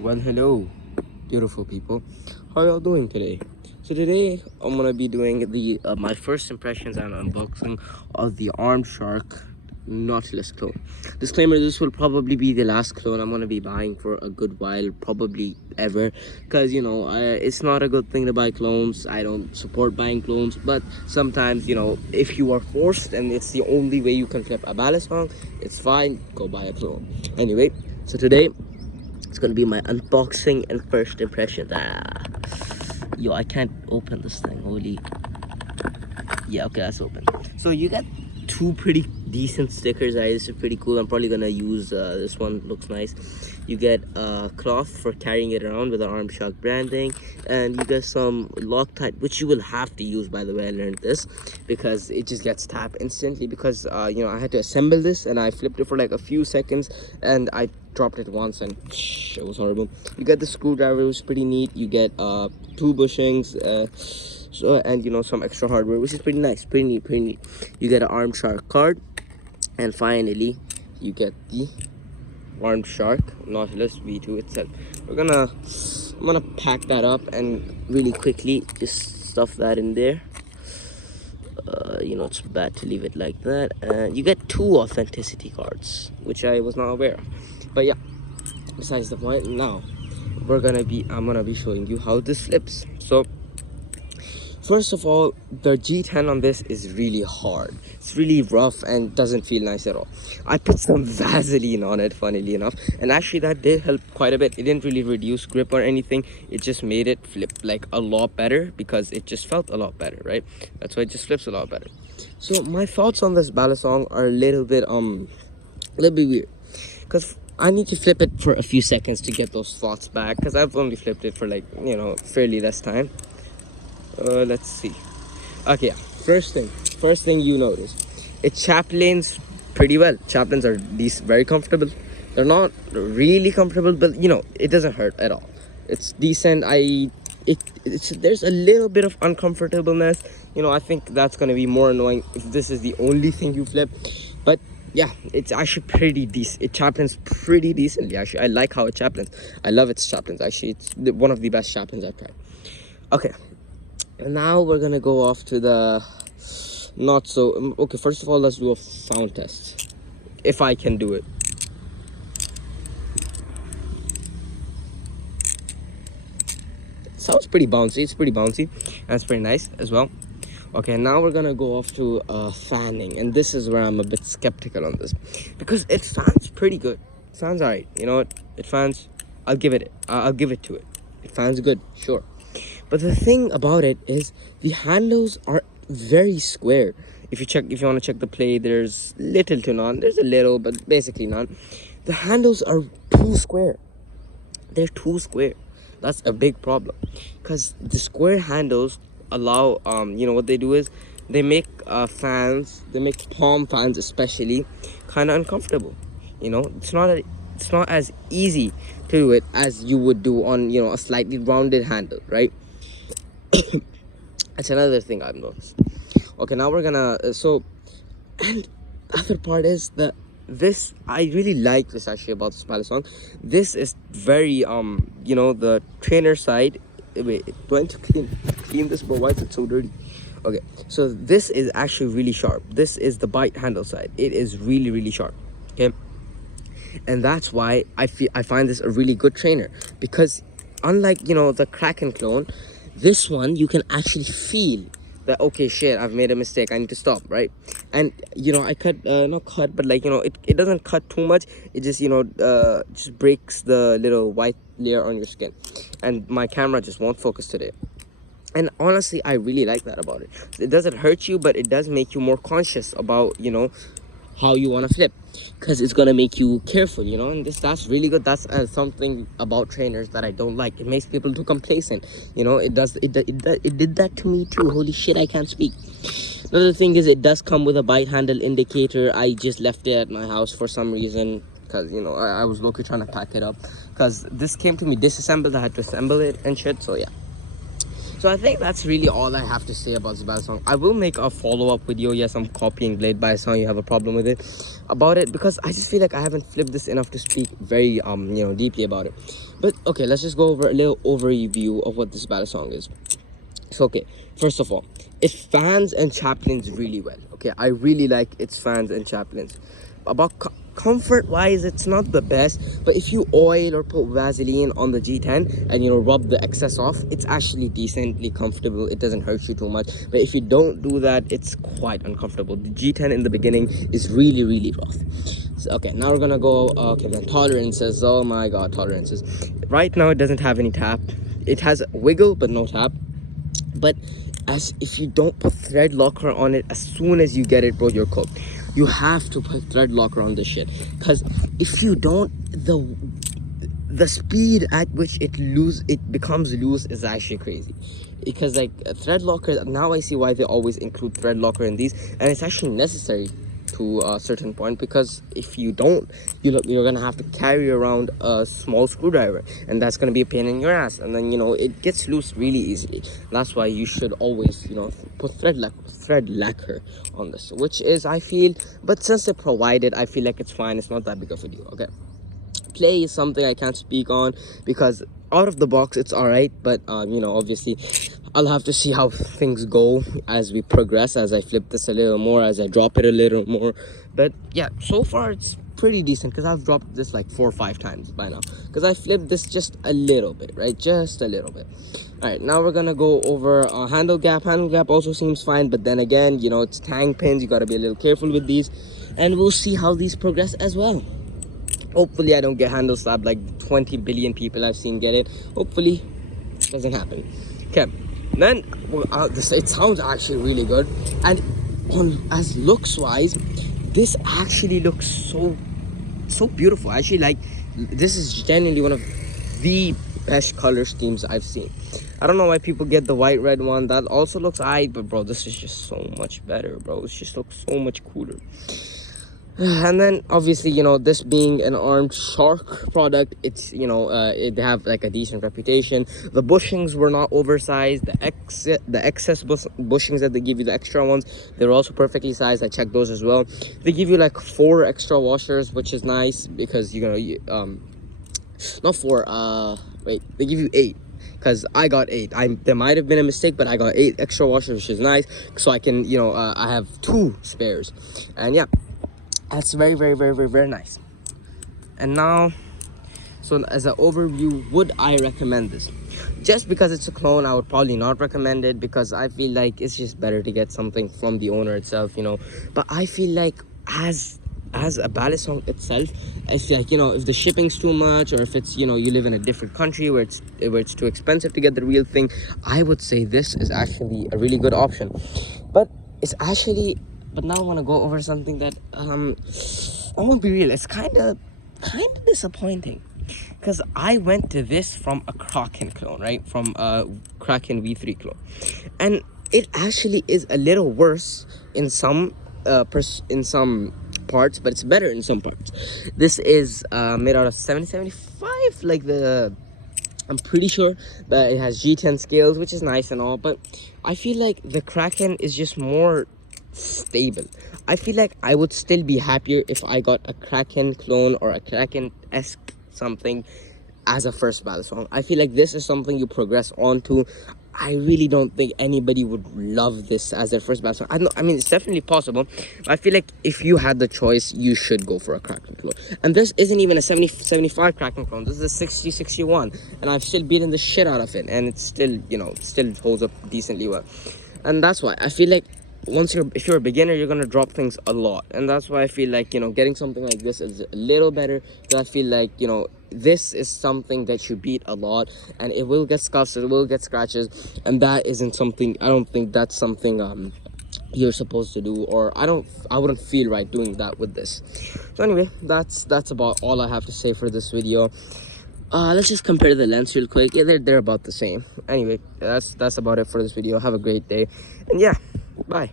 Well, hello, beautiful people. How y'all doing today? So today I'm gonna be doing the my first impressions and unboxing of the Armed Shark Nautilus clone. Disclaimer: this will probably be the last clone I'm gonna be buying for a good while, probably ever, because it's not a good thing to buy clones. I don't support buying clones, but sometimes if you are forced and it's the only way you can flip a balisong, it's fine. Go buy a clone. Anyway, so today it's gonna be my unboxing and first impressions. Yo, I can't open this thing. Holy. Yeah, okay, that's open. So you got two pretty decent stickers. This is pretty cool. I'm probably gonna use this one. Looks nice. You get a cloth for carrying it around with the Armed Shark branding, and you get some Loctite, which you will have to use. By the way, I learned this because it just gets tapped instantly. Because I had to assemble this, and I flipped it for like a few seconds, and I dropped it once, and it was horrible. You get the screwdriver, which is pretty neat. You get two bushings. And some extra hardware, which is pretty nice, pretty neat. You get an Armed Shark card, and finally you get the Armed Shark Nautilus V2 itself. I'm gonna pack that up and really quickly just stuff that in there. It's bad to leave it like that. And you get two authenticity cards, which I was not aware of. But yeah, besides the point, now I'm gonna be showing you how this flips. So first of all, the G10 on this is really hard. It's really rough and doesn't feel nice at all. I put some Vaseline on it, funnily enough, and actually that did help quite a bit. It didn't really reduce grip or anything. It just made it flip like a lot better because it just felt a lot better, right? That's why it just flips a lot better. So my thoughts on this balisong are a little bit weird, because I need to flip it for a few seconds to get those thoughts back, because I've only flipped it for like fairly less time. Let's see. Okay, yeah. First thing you notice, it chaplains pretty well. Chaplains are very comfortable. They're not really comfortable, but it doesn't hurt at all. It's decent. There's a little bit of uncomfortableness. I think that's gonna be more annoying if this is the only thing you flip. But yeah, it's actually pretty decent. It chaplains pretty decently. Actually, I like how it chaplains. I love its chaplains. Actually, it's one of the best chaplains I've tried. Okay. And now we're gonna go off to the not so okay. First of all, let's do a sound test, if I can do it. Sounds pretty bouncy. It's pretty bouncy, and it's pretty nice as well. Okay, now we're gonna go off to fanning, and this is where I'm a bit skeptical on this, because it fans pretty good. It fans alright. You know what? It fans. I'll give it to it. It fans good, sure. But the thing about it is the handles are very square. If you want to check the play, there's little to none. There's a little, but basically none. The handles are too square. They're too square. That's a big problem, because the square handles allow what they do is they make palm fans especially kind of uncomfortable. It's not as easy to do it as you would do on a slightly rounded handle, right? That's another thing I've noticed. Okay, now we're gonna and the other part is that this, I really like this actually about this balisong. This is very the trainer side. Wait, do I need to clean this, bro? Why is it so dirty? Okay, so this is actually really sharp. This is the bite handle side. It is really sharp. Okay, and that's why I find this a really good trainer, because unlike the Kraken clone, this one you can actually feel that, okay, shit, I've made a mistake, I need to stop, right? And I cut not cut, but like it doesn't cut too much. It just just breaks the little white layer on your skin, and my camera just won't focus today. And honestly, I really like that about it. It doesn't hurt you, but it does make you more conscious about how you want to flip, because it's gonna make you careful, and that's really good. That's something about trainers that I don't like. It makes people too complacent. It did that to me too. Holy shit, I can't speak. Another thing is, it does come with a bite handle indicator. I just left it at my house for some reason, because I was locally trying to pack it up, because this came to me disassembled. I had to assemble it and shit. So yeah. So I think that's really all I have to say about this battle song. I will make a follow-up video. Yes, I'm copying Blade by a song. You have a problem with it about it, because I just feel like I haven't flipped this enough to speak very deeply about it. But okay, let's just go over a little overview of what this battle song is. So okay, first of all, it fans and chaplains really well. Okay, I really like its fans and chaplains. About comfort wise, it's not the best, but if you oil or put Vaseline on the G10 and rub the excess off, it's actually decently comfortable. It doesn't hurt you too much. But if you don't do that, it's quite uncomfortable. The G10 in the beginning is really rough. So, okay, now we're gonna go. Okay, then tolerances. Oh my god, tolerances. Right now it doesn't have any tap. It has wiggle but no tap. But as if you don't put thread locker on it, as soon as you get it, bro, you're cooked. You have to put thread locker on this shit, because if you don't, the speed at which it becomes loose is actually crazy. Because like thread locker, now I see why they always include thread locker in these, and it's actually necessary to a certain point, because if you don't, you're gonna have to carry around a small screwdriver, and that's gonna be a pain in your ass, and then it gets loose really easily. That's why you should always put thread lacquer on this, which is, I feel, but since they provide it, I feel like it's fine. It's not that big of a deal. Okay, play is something I can't speak on, because out of the box it's all right, but obviously I'll have to see how things go as we progress, as I flip this a little more, as I drop it a little more. But yeah, so far it's pretty decent, because I've dropped this like 4 or 5 times by now, because I flipped this just a little bit, right? Just a little bit. All right, now we're gonna go over handle gap. Handle gap also seems fine, but then again, it's tang pins. You got to be a little careful with these, and we'll see how these progress as well. Hopefully I don't get handle slapped like 20 billion people I've seen get it. Hopefully it doesn't happen. Okay, then it sounds actually really good, and as looks wise, this actually looks so beautiful. Actually, like, this is genuinely one of the best color schemes I've seen. I don't know why people get the white red one. That also looks alright, but bro, this is just so much better, bro. It just looks so much cooler. And then obviously, this being an armed shark product, it's it have like a decent reputation. The bushings were not oversized. The excess bushings that they give you, the extra ones, they're also perfectly sized. I checked those as well. They give you like 4 extra washers, which is nice, because not 4, wait, they give you 8, because I got 8. There might have been a mistake, but I got 8 extra washers, which is nice, so I can I have 2 spares. And yeah, that's very nice. And now, so as an overview, would I recommend this? Just because it's a clone, I would probably not recommend it, because I feel like it's just better to get something from the owner itself, but I feel like as a ballad song itself, I feel like if the shipping's too much, or if it's you live in a different country where it's too expensive to get the real thing, I would say this is actually a really good option. But now I want to go over something that I won't be real, it's kind of disappointing, because I went to this from a Kraken clone, right? From a Kraken V3 clone, and it actually is a little worse in some parts, but it's better in some parts. This is made out of 7075, like I'm pretty sure, but it has G10 scales, which is nice and all, but I feel like the Kraken is just more stable. I feel like I would still be happier if I got a Kraken clone or a Kraken-esque something as a first battle song. I feel like this is something you progress onto. I really don't think anybody would love this as their first battle song. I mean, it's definitely possible, but I feel like if you had the choice, you should go for a Kraken clone. And this isn't even a 70-75 Kraken clone. This is a 60-61, and I've still beaten the shit out of it, and it's still, still holds up decently well. And that's why I feel like if you're a beginner, you're gonna drop things a lot, and that's why I feel like getting something like this is a little better, because I feel like this is something that you beat a lot, and it will get scuffs, it will get scratches, and that isn't something, I don't think that's something you're supposed to do, or I wouldn't feel right doing that with this. So anyway, that's about all I have to say for this video. Let's just compare the lengths real quick. Yeah, they're about the same. Anyway, that's about it for this video. Have a great day, and yeah, bye.